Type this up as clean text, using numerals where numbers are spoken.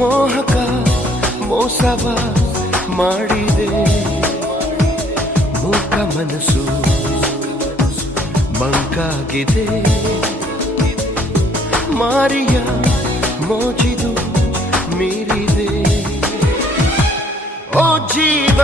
ಮೋಹಕ ಮೋಸವ ಮಾಡಿದೆ, ಮೂಕ ಮನಸ್ಸು ಮಂಕಾಗಿದೆ, ಮಾರಿಯ ಮೋಜಿದು ಮೀರಿದೆ. ಓ ಜೀವ